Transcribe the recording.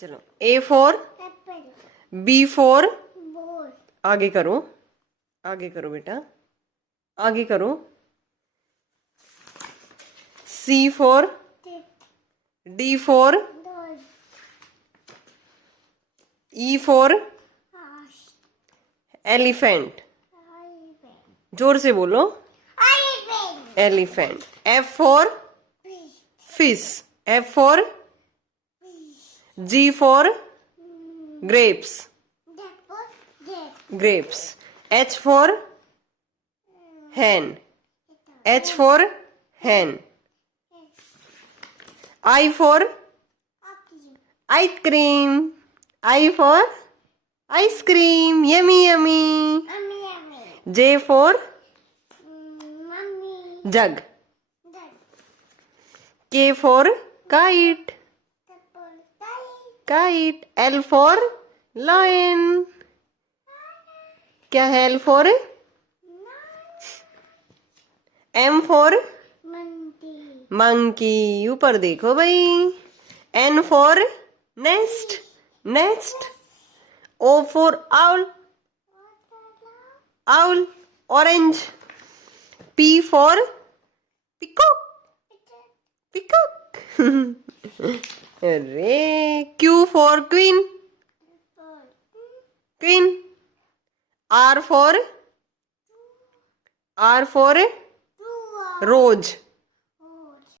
चलो A for B for आगे करो, आगे करो बेटा, आगे करो। C for D for E for elephant, जोर से बोलो, elephant. F for fish, F for G for grapes, grapes. H for hen, H for hen. I for ice cream, I for ice cream, yummy yummy. J for jug, K for kite, kite. L for lion, क्या है L for? M for monkey, ऊपर देखो भाई। N for nest, nest. O for owl, owl, orange. P for peacock, peacock. अरे Q for queen, queen. R for rose,